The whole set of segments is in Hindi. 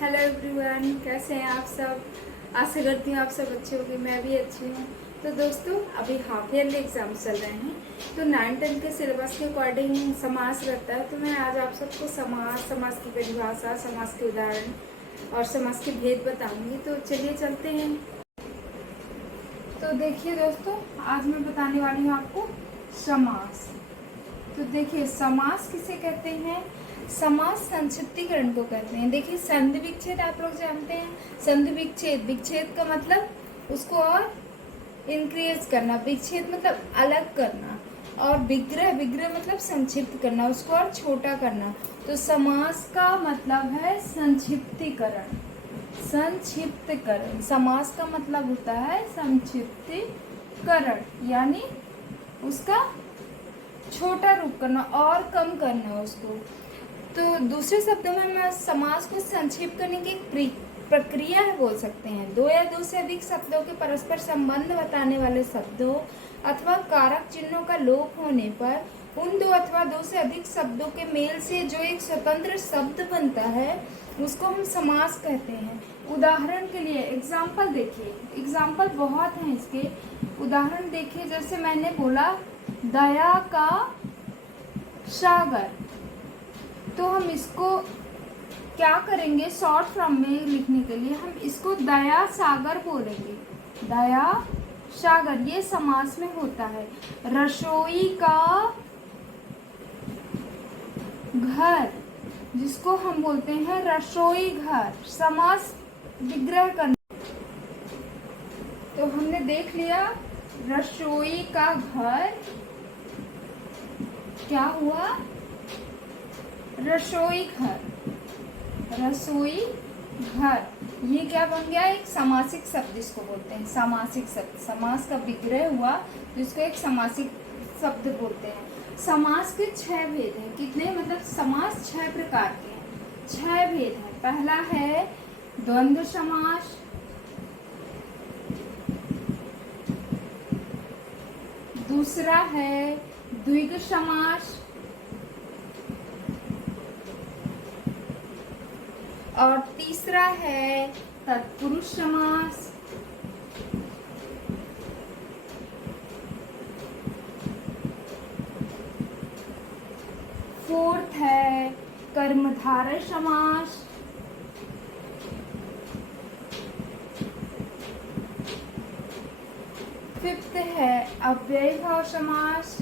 हेलो एवरीवन, कैसे हैं आप सब। आशा करती हूँ आप सब अच्छे होंगे, मैं भी अच्छी हूँ। तो दोस्तों, अभी हाफ ईयरली एग्जाम चल रहे हैं, तो 9-10 के सिलेबस के अकॉर्डिंग समास रहता है। तो मैं आज आप सबको समास की परिभाषा, समास के उदाहरण और समास के भेद बताऊंगी। तो चलिए चलते हैं। तो देखिए दोस्तों, आज मैं बताने वाली हूँ आपको समास। तो देखिए, समास किसे कहते हैं। समास संक्षिप्तीकरण को कहते हैं। देखिए, संधि विच्छेद आप लोग जानते हैं। संधि विच्छेद, विच्छेद का मतलब उसको और इंक्रीज करना, विच्छेद मतलब अलग करना, और विग्रह, विग्रह मतलब संक्षिप्त करना, उसको और छोटा करना। तो समास का मतलब है संक्षिप्तीकरण। संक्षिप्तकरण, समास का मतलब होता है संक्षिप्तीकरण, यानी उसका छोटा रूप करना और कम करना उसको। तो दूसरे शब्दों में हम समास को संक्षेप करने की एक प्रक्रिया है बोल सकते हैं। दो या दो से अधिक शब्दों के परस्पर संबंध बताने वाले शब्दों अथवा कारक चिन्हों का लोप होने पर उन दो अथवा दो से अधिक शब्दों के मेल से जो एक स्वतंत्र शब्द बनता है उसको हम समास कहते हैं। उदाहरण के लिए एग्जाम्पल देखिए, एग्जाम्पल बहुत हैं इसके। उदाहरण देखिए, जैसे मैंने बोला दया का सागर, तो हम इसको क्या करेंगे, शॉर्ट फॉर्म में लिखने के लिए हम इसको दया सागर बोलेंगे। दया सागर, ये समास में होता है। रसोई का घर, जिसको हम बोलते हैं रसोई घर, समास विग्रह करना। तो हमने देख लिया रसोई का घर, क्या हुआ, रसोई घर, रसोई घर, ये क्या बन गया, एक समासिक शब्द जिसको बोलते हैं समासिक शब्द। समास का विग्रह हुआ तो इसको एक समासिक शब्द बोलते हैं। समास के 6 भेद हैं। कितने, मतलब समास 6 प्रकार के हैं, 6 भेद हैं। पहला है द्वंद्व समास, दूसरा है द्विगु समास, और तीसरा है तत्पुरुष समास, फोर्थ है कर्मधारय समास, फिफ्थ है अव्ययीभाव समास।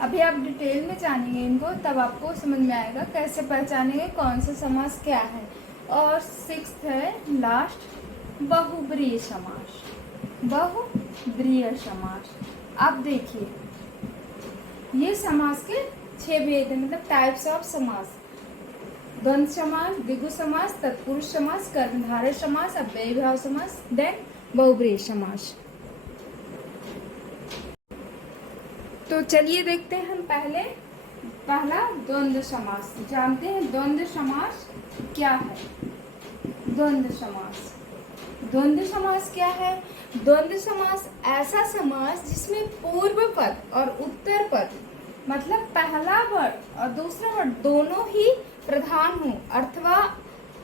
अभी आप डिटेल में जानेंगे इनको, तब आपको समझ में आएगा कैसे पहचानेंगे कौन सा समास क्या है। और सिक्स्थ है लास्ट बहुब्रीहि समास, बहुब्रीहि समास। अब देखिए, ये समास के 6 भेद हैं, मतलब टाइप्स ऑफ समास। द्वंद्व समास, द्विगु समास, तत्पुरुष समास, कर्मधारय समास, अव्ययीभाव समास, देन बहुब्रीहि समास। तो चलिए देखते हैं हम पहला द्वंद्व समास। जानते हैं द्वंद्व समास क्या है। द्वंद्व समास, द्वंद्व समास क्या है। द्वंद्व समास ऐसा समास जिसमें पूर्व पद और उत्तर पद, मतलब पहला वर्ड और दूसरा वर्ड दोनों ही प्रधान हो,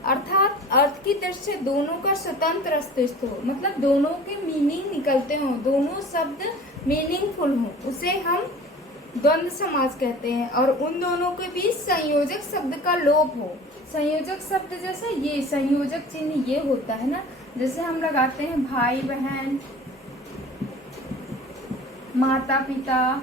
अर्थात अर्थ की दृष्टि से दोनों का स्वतंत्र अस्तित्व हो, मतलब दोनों के मीनिंग निकलते हों, दोनों शब्द मीनिंगफुल हो, उसे हम द्वंद्व समास कहते हैं। और उन दोनों के बीच संयोजक शब्द का लोप हो। संयोजक शब्द जैसे ये संयोजक चिन्ह ये होता है ना, जैसे हम लगाते हैं भाई बहन, माता पिता,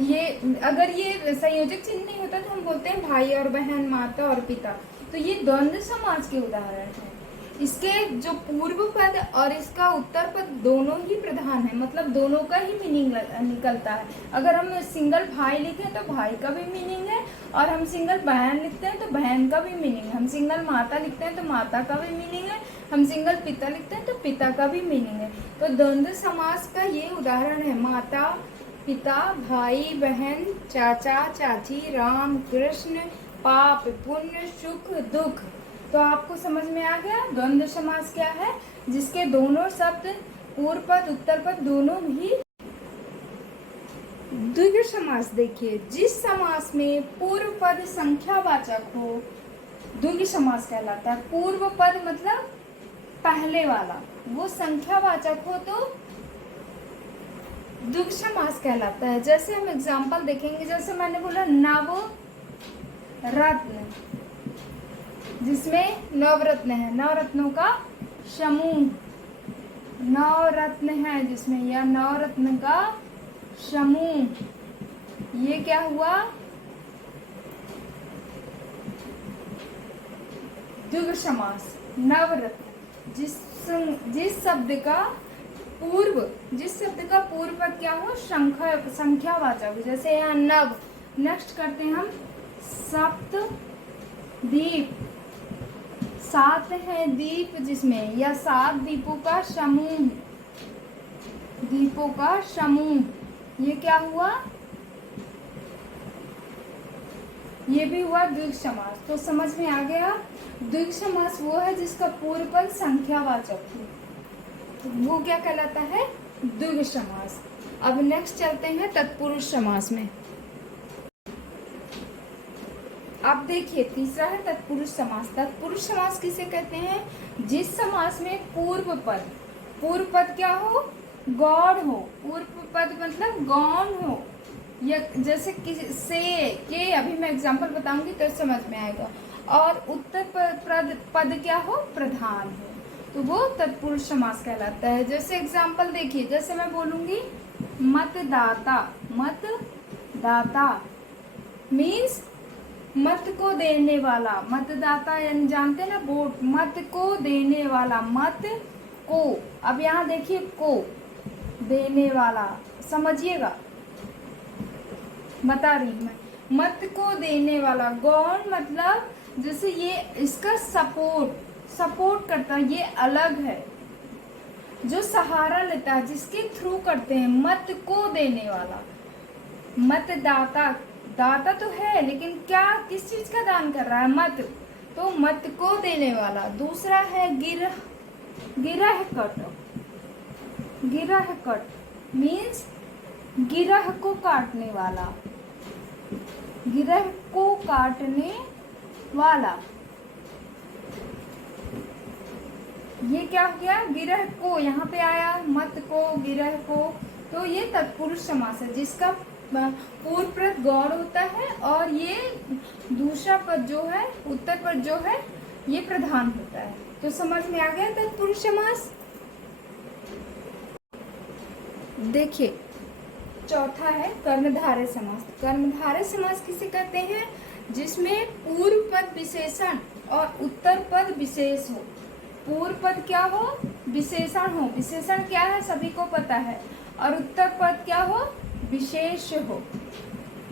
ये अगर ये संयोजक चिन्ह नहीं होता तो हम बोलते हैं भाई और बहन, माता और पिता। तो ये द्वंद्व समास के उदाहरण हैं। इसके जो पूर्व पद और इसका उत्तर पद दोनों ही प्रधान है, मतलब दोनों का ही मीनिंग निकलता है। अगर हम सिंगल भाई लिखें तो भाई का भी मीनिंग है, और हम सिंगल बहन लिखते हैं तो बहन का भी मीनिंग है, हम सिंगल माता लिखते हैं तो माता का भी मीनिंग है, हम सिंगल पिता लिखते हैं तो पिता का भी मीनिंग है। तो द्वंद्व समास का ये उदाहरण है माता पिता, भाई बहन, चाचा चाची, राम कृष्ण, पाप पुण्य, सुख दुख। तो आपको समझ में आ गया द्वंद्व समास क्या है, जिसके दोनों शब्द पूर्व पद उत्तर पद द्विगु समास देखिए, जिस समास में पूर्व पद संख्यावाचक हो द्विगु समास कहलाता है। पूर्व पद मतलब पहले वाला, वो संख्यावाचक हो तो द्विगु समास कहलाता है। जैसे हम एग्जाम्पल देखेंगे, जैसे मैंने बोला नव रत्न, जिसमें नवरत्न है, नवरत्नों का समूह, नवरत्न है जिसमें, या नवरत्न का समूह, ये क्या हुआ द्विगु समास। नवरत्न, जिस शब्द का पूर्व पद क्या हो संख्यावाचक, जैसे यहाँ नव। नेक्स्ट करते हैं हम सप्तद्वीप, 7 है दीप जिसमें, या 7 दीपों का समूह, ये क्या हुआ, ये भी हुआ द्विगु समास। तो समझ में आ गया, द्विगु समास वो है जिसका पूर्व पद संख्यावाचक हो, तो वो क्या कहलाता है, द्विगु समास। अब नेक्स्ट चलते हैं तत्पुरुष समास में। अब देखिए तीसरा है तत्पुरुष समास। तत्पुरुष समास किसे कहते हैं, जिस समास में पूर्व पद क्या हो, गौण हो। पूर्व पद मतलब गौण हो, या जैसे से के, अभी मैं एग्जांपल बताऊंगी तो समझ में आएगा, और उत्तर पद क्या हो, प्रधान हो, तो वो तत्पुरुष समास कहलाता है। जैसे एग्जांपल देखिए, जैसे मैं बोलूंगी मतदाता मीन्स मत को देने वाला, मतदाता यानी जानते हैं ना वोट, मत को देने वाला, मत को, अब यहाँ देखिए को देने वाला, समझिएगा बता रही हूँ मैं, मत को देने वाला। गौण मतलब जैसे ये इसका सपोर्ट करता है, ये अलग है, जो सहारा लेता है, जिसके थ्रू करते हैं, मत को देने वाला। मतदाता, दाता तो है लेकिन क्या किस चीज का दान कर रहा है, मत, तो मत को देने वाला। दूसरा है गिरहकट मीन्स गिरह को काटने वाला, गिरह को काटने वाला, ये क्या हो गया, गिरह को, यहाँ पे आया मत को, गिरह को, तो ये तत्पुरुष समास है जिसका पूर्व पद गौण होता है और ये दूसरा पद जो है, उत्तर पद जो है, ये प्रधान होता है। तो समझ में आ गया तत्पुरुष समास। देखिए चौथा है कर्मधारय समास। कर्मधारय समास किसे कहते हैं, जिसमें पूर्व पद विशेषण और उत्तर पद विशेष हो। पूर्व पद क्या हो, विशेषण हो, विशेषण क्या है सभी को पता है, और उत्तर पद क्या हो, विशेष हो।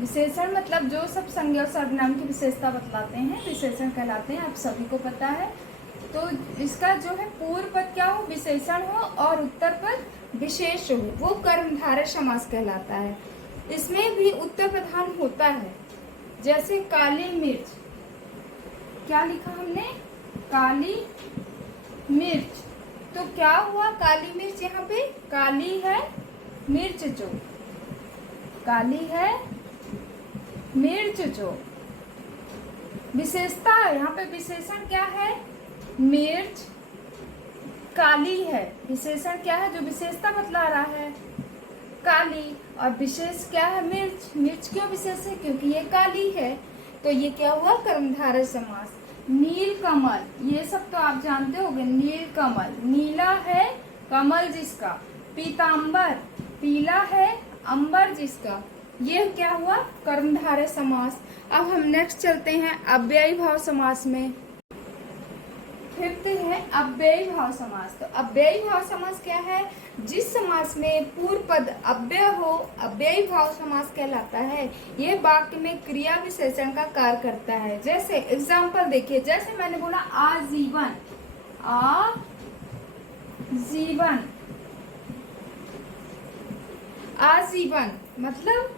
विशेषण मतलब जो सब संज्ञा और सर्वनाम की विशेषता बतलाते हैं विशेषण कहलाते हैं, आप सभी को पता है। तो इसका जो है पूर्व पद क्या हो, विशेषण हो, और उत्तर पद विशेष हो, वो कर्मधारय समास कहलाता है। इसमें भी उत्तर प्रधान होता है। जैसे काली मिर्च, क्या लिखा हमने, काली मिर्च, तो क्या हुआ, काली मिर्च, यहाँ पे काली है मिर्च, जो काली है मिर्च, जो विशेषता है, यहाँ पे विशेषण क्या है, मिर्च काली है, विशेषण क्या है, जो विशेषता बतला रहा है काली, और विशेष क्या है, मिर्च। मिर्च क्यों विशेष है, क्योंकि ये काली है, तो ये क्या हुआ, कर्मधारय समास। नील कमल, ये सब तो आप जानते होंगे, नील कमल, नीला है कमल जिसका, पीतांबर, पीला है अंबर जिसका, ये क्या हुआ, कर्मधारय समास। अब हम नेक्स्ट चलते हैं अव्ययी भाव समास में। फिफ्थ है अव्ययी भाव समास। तो अव्ययी भाव समास क्या है, जिस समास में पूर्व पद अव्यय हो, अव्ययी भाव समास कहलाता है। ये वाक्य में क्रिया विशेषण का कार्य करता है। जैसे एग्जाम्पल देखिए, जैसे मैंने बोला आजीवन, आजीवन मतलब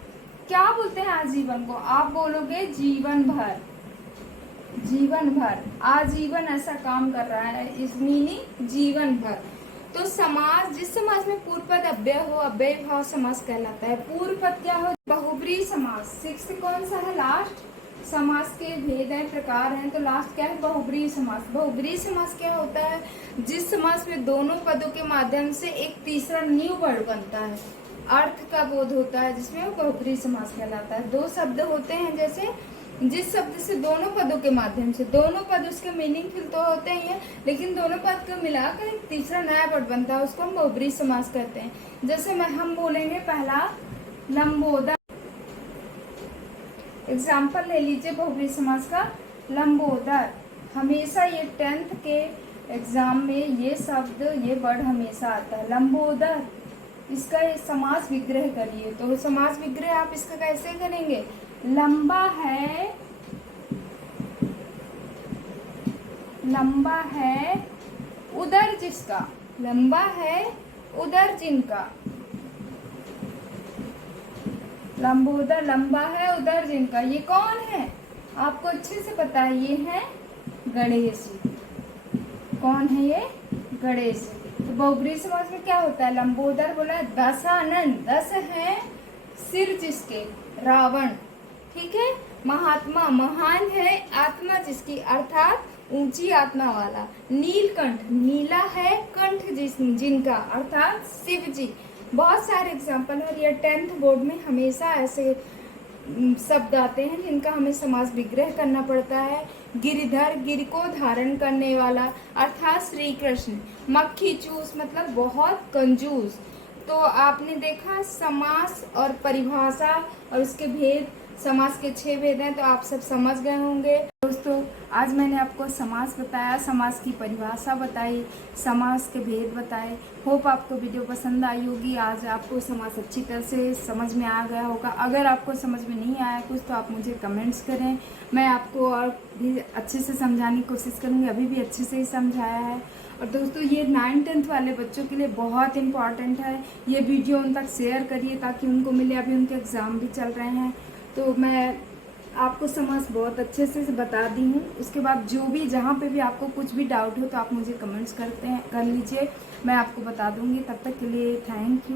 क्या बोलते हैं आजीवन को, आप बोलोगे जीवन भर, जीवन भर, आजीवन ऐसा काम कर रहा है, इस मीनिंग जीवन भर। तो समास, जिस समास में पूर्व पद अव्यय हो, अव्ययी भाव समास कहलाता है। पूर्व पद क्या हो, बहुब्रीहि समास। 6 कौन सा है? लास्ट। समास के भेद हैं, प्रकार हैं, तो लास्ट क्या है? बहुब्रीहि समास। बहुब्रीहि समास क्या होता है? जिस समास में दोनों पदों के माध्यम से एक तीसरा न्यू वर्ड बनता है, अर्थ का बोध होता है, जिसमें वो बहुब्रीहि समास कहलाता है। दो शब्द होते हैं, जैसे जिस शब्द से दोनों पदों के माध्यम से, दोनों पद उसके मीनिंगफुल तो होते ही हैं, लेकिन दोनों पद को मिलाकर एक तीसरा नया वर्ड बनता है, उसको हम बहुब्रीहि समास कहते हैं। जैसे हम बोलेंगे पहला लंबोदर। एग्जाम्पल ले लीजिए बहुब्रीहि समास का, लंबोदर। हमेशा ये 10th के एग्जाम में ये शब्द, ये वर्ड हमेशा आता है, लंबोदर। इसका ये समास विग्रह करिए। तो समास विग्रह आप इसका कैसे करेंगे? लंबा है, लंबा है उदर जिसका, लंबा है उदर जिनका। लंबोदर, लंबा है उदर जिनका। ये कौन है? आपको अच्छे से पता है, ये है गणेश जी। कौन है ये? गणेश जी। तो बहुब्रीहि समास में क्या होता है? लंबोदर बोला, दशानन, 10 है सिर जिसके, रावण। ठीक है। महात्मा, महान है आत्मा जिसकी, अर्थात ऊंची आत्मा वाला। नीलकंठ, नीला है कंठ जिनका, अर्थात शिव जी। बहुत सारे एग्जाम्पल है, और ये 10th बोर्ड में हमेशा ऐसे शब्द आते हैं जिनका हमें समास विग्रह करना पड़ता है। गिरिधर, गिर को धारण करने वाला, अर्थात श्री कृष्ण। मक्खी चूस मतलब बहुत कंजूस। तो आपने देखा समास और परिभाषा और उसके भेद, समास के 6 भेद हैं, तो आप सब समझ गए होंगे। दोस्तों, आज मैंने आपको समास बताया, समास की परिभाषा बताई, समास के भेद बताए। होप आपको वीडियो पसंद आई होगी। आज आपको समास अच्छी तरह से समझ में आ गया होगा। अगर आपको समझ में नहीं आया कुछ, तो आप मुझे कमेंट्स करें, मैं आपको और भी अच्छे से समझाने की कोशिश करूँगी। अभी भी अच्छे से ही समझाया है। और दोस्तों, ये 9th-10th वाले बच्चों के लिए बहुत इम्पॉर्टेंट है। ये वीडियो उन तक शेयर करिए ताकि उनको मिले। अभी उनके एग्ज़ाम भी चल रहे हैं, तो मैं आपको समास बहुत अच्छे से बता दी हूँ। उसके बाद जो भी, जहाँ पे भी आपको कुछ भी डाउट हो, तो आप मुझे कमेंट्स कर लीजिए, मैं आपको बता दूँगी। तब तक के लिए थैंक यू।